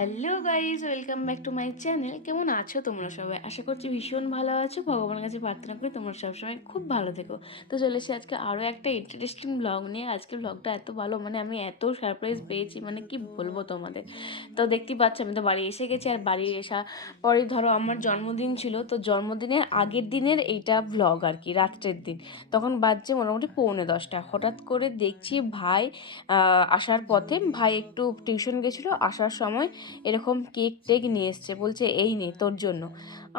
Hello guys, welcome back to my channel. কেমন আছো তোমরা সবাই? আশা করছি ভীষণ ভালো আছো। ভগবানের কাছে প্রার্থনা করি তোমরা সবসময় খুব ভালো থেকো। তো চলে এসে আজকে আরও একটা ইন্টারেস্টিং ব্লগ নিয়ে। আজকের ব্লগটা এত ভালো, আমি এত সারপ্রাইজ পেয়েছি, কি বলবো তোমাদের। তো দেখতেই পাচ্ছ আমি তো বাড়ি এসে গেছি। আর বাড়ি আসা পরে ধরো আমার জন্মদিন ছিল, তো জন্মদিনের আগের দিনের এইটা ব্লগ আর কি, রাত্রের দিন। তখন বাজছে মোটামুটি 9:45। হঠাৎ করে দেখছি ভাই আসার পথে, ভাই একটু টিউশন গেছিলো, আসার সময় এরকম কেক টেক নিয়ে এসছে, বলছে এই নে তোর জন্য।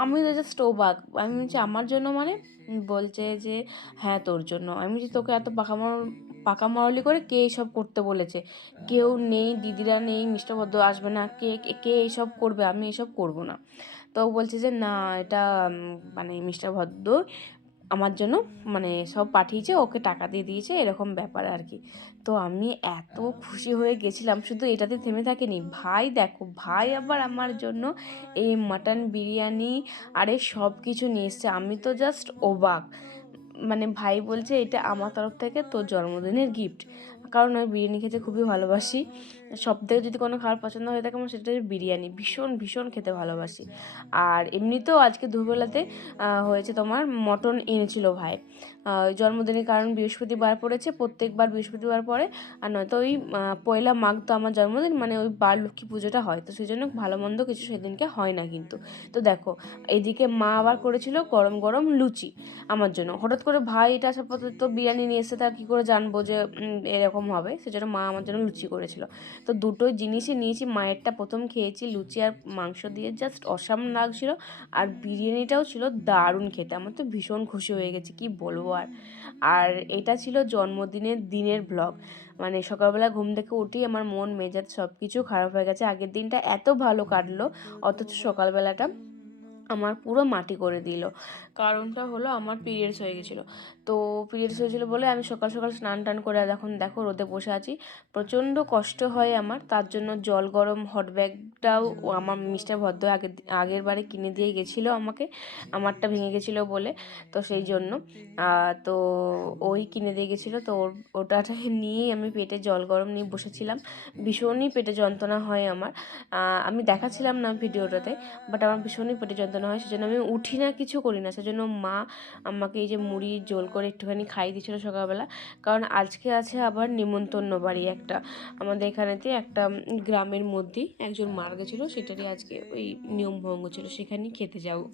আমি তো জাস্ট অবাক, আমি বলছি আমার জন্য মানে? বলছে যে হ্যাঁ তোর জন্য। আমি বলছি তোকে এত পাকা মরলি করে কে এইসব করতে বলেছে? কেউ নেই, দিদিরা নেই, মিস্টার ভদ্র আসবে না, কে কে এইসব করবে? আমি এসব করব না। তো বলছে যে না, এটা মিস্টার ভদ্র আমার জন্য সব পাঠিয়েছে, ওকে টাকা দিয়ে দিয়েছে, এরকম ব্যাপার আর কি। তো আমি এত খুশি হয়ে গেছিলাম, শুধু এটাতে থেমে থাকেনি। ভাই দেখো, ভাই আবার আমার জন্য এই মাটন বিরিয়ানি আরে সব কিছু নিয়ে এসছে। আমি তো জাস্ট অবাক। ভাই বলছে এটা আমার তরফ থেকে তোর জন্মদিনের গিফট। কারণ আমি বিরিয়ানি খেতে খুবই ভালোবাসি। সব থেকে যদি কোনো খাবার পছন্দ হয়ে থাকে আমার, সেটা হচ্ছে বিরিয়ানি। ভীষণ ভীষণ খেতে ভালোবাসি। আর এমনিতেও আজকে দুপুরবেলাতে হয়েছে তোমার মটন এনেছিল ভাই। জন্মদিনের কারণ বৃহস্পতিবার পড়েছে, প্রত্যেকবার বৃহস্পতিবার পড়ে। আর নয়তো ওই পয়লা মাঘ তো আমার জন্মদিন, ওই বার লক্ষ্মী পুজোটা হয়, তো সেই জন্য ভালো মন্দ কিছু সেদিনকে হয় না কিন্তু। তো দেখো, এইদিকে মা আবার করেছিল গরম গরম লুচি আমার জন্য। হঠাৎ করে ভাই এটা আসার পথে তো বিরিয়ানি নিয়ে এসে, তার কী করে জানবো যে এরকম হবে? সেজন্য মা আমার জন্য লুচি করেছিল। তো দুটোই জিনিসই নিয়েছি। মায়েরটা প্রথম খেয়েছি, লুচি আর মাংস দিয়ে, জাস্ট অসাম লাগছিল। আর বিরিয়ানিটাও ছিল দারুণ খেতে। আমার তো ভীষণ খুশি হয়ে গেছি, কি বলবো আর। আর এটা ছিল জন্মদিনের দিনের ব্লগ। সকালবেলা ঘুম থেকে উঠেই আমার মন মেজাজ সব কিছু খারাপ হয়ে গেছে। আগের দিনটা এত ভালো কাটলো, অথচ সকালবেলাটা আমার পুরো মাটি করে দিল। কারণটা হলো আমার পিরিয়ডস হয়ে গেছিলো। তো পিরিয়ডস হয়েছিলো বলে আমি সকাল সকাল স্নান টান করে এখন দেখো রোদে বসে আছি। প্রচণ্ড কষ্ট হয় আমার, তার জন্য জল গরম হট ব্যাগটাও আমার মিস্টার ভদ্র আগের বারে কিনে দিয়ে গেছিলো আমাকে, আমারটা ভেঙে গেছিলো বলে। তো সেই জন্য তো ওই কিনে দিয়ে গেছিলো। তো ওটাকে নিয়েই আমি পেটে জল গরম নিয়ে বসেছিলাম। ভীষণই পেটে যন্ত্রণা হয় আমার। আমি দেখাচ্ছিলাম না ভিডিওটাতে, বাট আমার ভীষণই পেটে যন্ত্রণা হয়। সেজন্য আমি উঠি না, কিছু করি না। সেজন্য মা আমাকে এই যে মুড়ি জোল করে একটুখানি খাইয়ে দিয়েছিলো সকালবেলা। কারণ আজকে আছে আবার নিমন্ত্রণ বাড়ি একটা, আমাদের এখানেতে একটা গ্রামের মধ্যেই একজন মারা গেছিলো, সেটারই আজকে ওই নিয়মভঙ্গ ছিল, সেখানেই খেতে যাবো।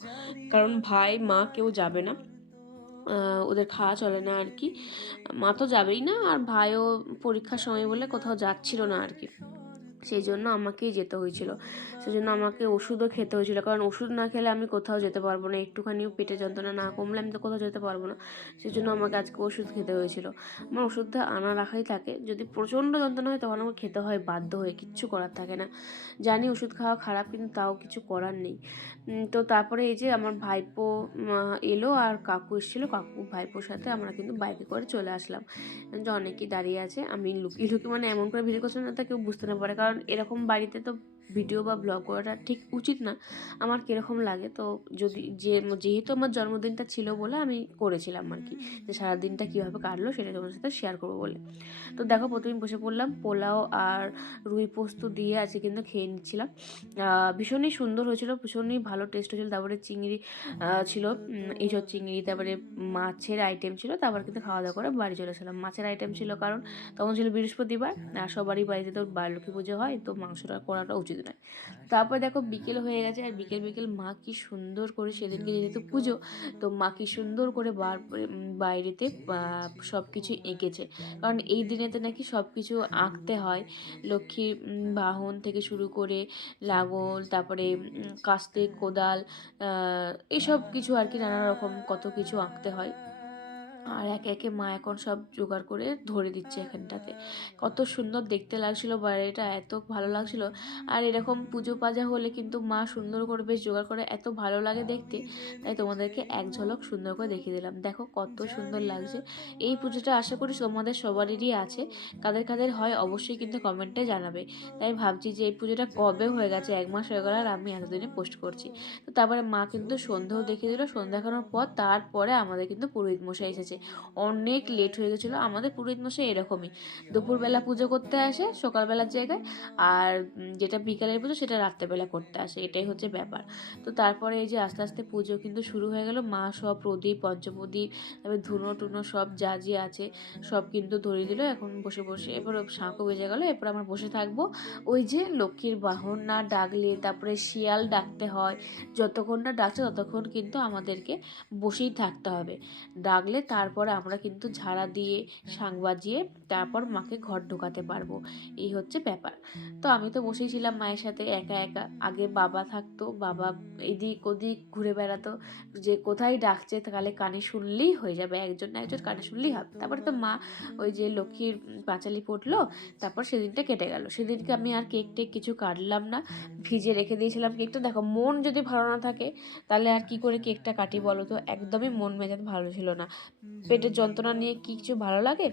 কারণ ভাই মা কেউ যাবে না, ওদের খাওয়া চলে না আর কি। মা তো যাবেই না, আর ভাইও পরীক্ষার সময় বলে কোথাও যাচ্ছিল না আর কি। সেই জন্য আমাকেই যেতে হয়েছিল। সেই জন্য আমাকে ওষুধও খেতে হয়েছিল, কারণ ওষুধ না খেলে আমি কোথাও যেতে পারবো না। একটুখানিও পেটে যন্ত্রণা না কমলে আমি তো কোথাও যেতে পারবো না। সেই জন্য আমাকে আজকে ওষুধ খেতে হয়েছিল। আমার ওষুধটা আনা রাখাই থাকে, যদি প্রচণ্ড যন্ত্রণা হয় তখন আমাকে খেতে হয় বাধ্য হয়ে, কিচ্ছু করার থাকে না। জানি ওষুধ খাওয়া খারাপ, কিন্তু তাও কিছু করার নেই। তো তারপরে এই যে আমার ভাইপো এলো, আর কাকু এসেছিলো। কাকু ভাইপোর সাথে আমরা কিন্তু বাইকে করে চলে আসলাম। যে অনেকেই দাঁড়িয়ে আছে, আমি লুকিয়ে লুকিয়ে এমন করে ভিডিও করছিলাম যাতে কেউ বুঝতে না পারে, কারণ এরকম বাড়িতে তো ভিডিও বা ব্লগ করাটা ঠিক উচিত না। আমার কীরকম লাগে, তো যেহেতু আমার জন্মদিনটা ছিল বলে আমি করেছিলাম আর কি, যে সারাদিনটা কীভাবে কাটলো সেটা তোমার সাথে শেয়ার করবো বলে। তো দেখো, প্রথমে বসে পড়লাম, পোলাও আর রুই পোস্ত দিয়ে আজকে কিন্তু খেয়ে নিচ্ছিলাম। ভীষণই সুন্দর হয়েছিল, ভীষণই ভালো টেস্ট হয়েছিল। তারপরে চিংড়ি ছিল, এইসব চিংড়ি, তারপরে মাছের আইটেম ছিল। তারপর কিন্তু খাওয়া দাওয়া করে বাড়ি চলে এসেছিলাম। মাছের আইটেম ছিল কারণ তখন ছিল বৃহস্পতিবার, আর সবারই বাড়িতে তো লক্ষ্মী পুজো হয়, তো মাংসটা করাটা উচিত নয়। তারপর দেখো বিকেল হয়ে গেছে, আর বিকেল মা কি সুন্দর করে, সেদিনকে যেহেতু পুজো, তো মা কি সুন্দর করে বাইরেতে সব কিছু এঁকেছে। কারণ এই দিনেতে নাকি সব কিছু আঁকতে হয়, লক্ষ্মীর বাহন থেকে শুরু করে লাঙল, তারপরে কাস্তে, কোদাল, এসব কিছু আর কি, নানা রকম কত কিছু আঁকতে হয়। আর একে একে মা এখন সব জোগাড় করে ধরে দিচ্ছে এখানটাতে। কত সুন্দর দেখতে লাগছিল বাইরেটা, এত ভালো লাগছিল। আর এরকম পুজো পাজা হলে কিন্তু মা সুন্দর করে বেশ জোগাড় করে, এত ভালো লাগে দেখতে। তাই তোমাদেরকে এক ঝলক সুন্দর করে দেখিয়ে দিলাম। দেখো কত সুন্দর লাগছে। এই পুজোটা আশা করি তোমাদের সবারই আছে, কাদের কাদের হয় অবশ্যই কিন্তু কমেন্টে জানাবে। তাই ভাবছি যে এই পুজোটা কবে হয়ে গেছে, 1 মাস হয়ে গেল, আর আমি এতদিনে পোস্ট করছি। তো তারপরে মা কিন্তু সন্ধ্যাও দেখিয়ে দিল। সন্ধ্যা দেখানোর পর তারপরে আমাদের কিন্তু পুরোহিত মশাই এসেছে। অনেক লেট হয়ে গেছিলো। আমাদের পুরোহিত মশাই এরকমই, দুপুরবেলা পুজো করতে আসে সকালবেলার জায়গায়, আর যেটা বিকালের পুজো সেটা রাত্রেবেলা করতে আসে, এটাই হচ্ছে ব্যাপার। তো তারপরে এই যে আস্তে আস্তে পুজো কিন্তু শুরু হয়ে গেল। মা সব প্রদীপ, পঞ্চপ্রদীপ, তারপরে ধুনো টুনো সব যা আছে সব কিন্তু ধরিয়ে দিল। এখন বসে বসে এবার শাঁখও বেজে গেল। এরপর আমরা বসে থাকবো। ওই যে লক্ষ্মীর বাহন না ডাকলে, তারপরে শিয়াল ডাকতে হয়, যতক্ষণ না ডাকছে ততক্ষণ কিন্তু আমাদেরকে বসেই থাকতে হবে। ডাকলে তারপরে আমরা কিন্তু ঝাড়া দিয়ে শাঁখ বাজিয়ে তারপর মাকে ঘর ঢোকাতে পারবো, এই হচ্ছে ব্যাপার। তো আমি তো বসেই ছিলাম মায়ের সাথে একা একা। আগে বাবা থাকতো, বাবা এদিক ওদিক ঘুরে বেড়াতো, যে কোথায় ডাকছে তাহলে কানে শুনলেই হয়ে যাবে, একজন না একজন কানে শুনলেই হবে। তারপরে তো মা ওই যে লক্ষ্মীর পাঁচালি পড়লো, তারপর সেদিনটা কেটে গেল। সেদিনকে আমি আর কেক টেক কিছু কাটলাম না, ভিজে রেখে দিয়েছিলাম কেকটা। দেখো, মন যদি ভালো না থাকে তাহলে আর কি করে কেকটা কাটি বলো তো? একদমই মন মেজাজ ভালো ছিল না, পেটের যন্ত্রণা নিয়ে কি কিছু ভালো লাগে,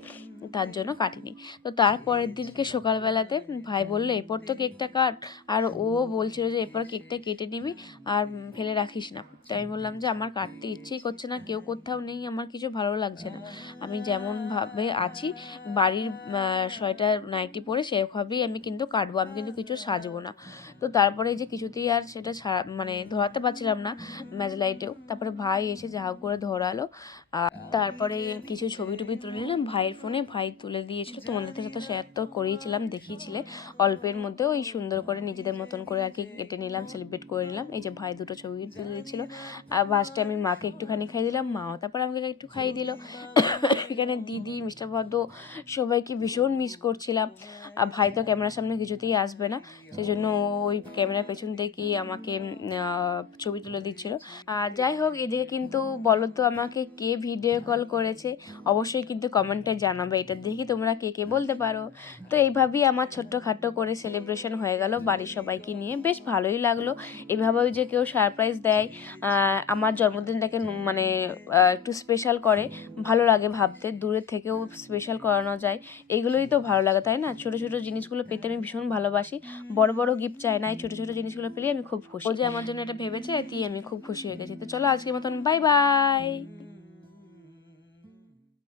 তার জন্য কাটিনি। তো তারপরের দিনকে সকালবেলাতে ভাই বললো এরপর তো কেকটা কাট, আর ও বলছিল যে এরপর কেকটা কেটে নিবি আর ফেলে রাখিস না। তাই আমি বললাম যে আমার কাটতে ইচ্ছেই করছে না, কেউ কোথাও নেই, আমার কিছু ভালো লাগছে না, আমি যেমনভাবে আছি বাড়ির সোয়েটার নাইটি পরে সেভাবেই আমি কিন্তু কাটবো, আমি কিন্তু কিছু সাজবো না। তো তারপরে এই যে কিছুতেই আর সেটা মানে ধরাতে পারছিলাম না ম্যাজ লাইটেও। তারপরে ভাই এসে যা হোক করে ধরালো। তারপরে কিছু ছবি টবি তুলে নিলাম ভাইয়ের ফোনে, ভাই তুলে দিয়েছিল, তোমাদের সাথে শেয়ার তো করেইছিলাম, দেখিয়েছিলে। অল্পের মধ্যে ওই সুন্দর করে নিজেদের মতন করে আর কি কেটে নিলাম, সেলিব্রেট করে নিলাম। এই যে ভাই দুটো ছবি তুলে দিচ্ছিল, আর ফার্স্টে আমি মাকে একটুখানি খাইয়ে দিলাম, মাও তারপরে আমাকে একটু খাইয়ে দিল। এখানে দিদি, মিস্টার ভদ্র সবাইকে ভীষণ মিস করছিলাম। আর ভাই তো ক্যামেরার সামনে কিছুতেই আসবে না, সেই জন্য ওই ক্যামেরার পেছন থেকেই আমাকে ছবি তুলে দিচ্ছিলো। আর যাই হোক, এদিকে কিন্তু বলো তো আমাকে কে ভিডিও কল করেছে, অবশ্যই কিন্তু কমেন্টে জানাবে, এটা দেখি তোমরা কে কে বলতে পারো। তো এইভাবেই আমার ছোট্টখাটো করে সেলিব্রেশন হয়ে গেল বাড়ির সবাইকে নিয়ে, বেশ ভালোই লাগলো। এভাবেও যে কেউ সারপ্রাইজ দেয়, আমার জন্মদিনটাকে মানে একটু স্পেশাল করে, ভালো লাগে ভাবতে, দূরের থেকেও স্পেশাল করানো যায়, এইগুলোই তো ভালো লাগে, তাই না? ছোটো ছোটো জিনিসগুলো পেতে আমি ভীষণ ভালোবাসি, বড় বড় গিফট চাই না, এই ছোটো ছোটো জিনিসগুলো পেলে আমি খুব খুশি। ও যে আমার জন্য এটা ভেবেছে, এতেই আমি খুব খুশি হয়ে গেছি। তো চলো আজকের মতন বাই বাই।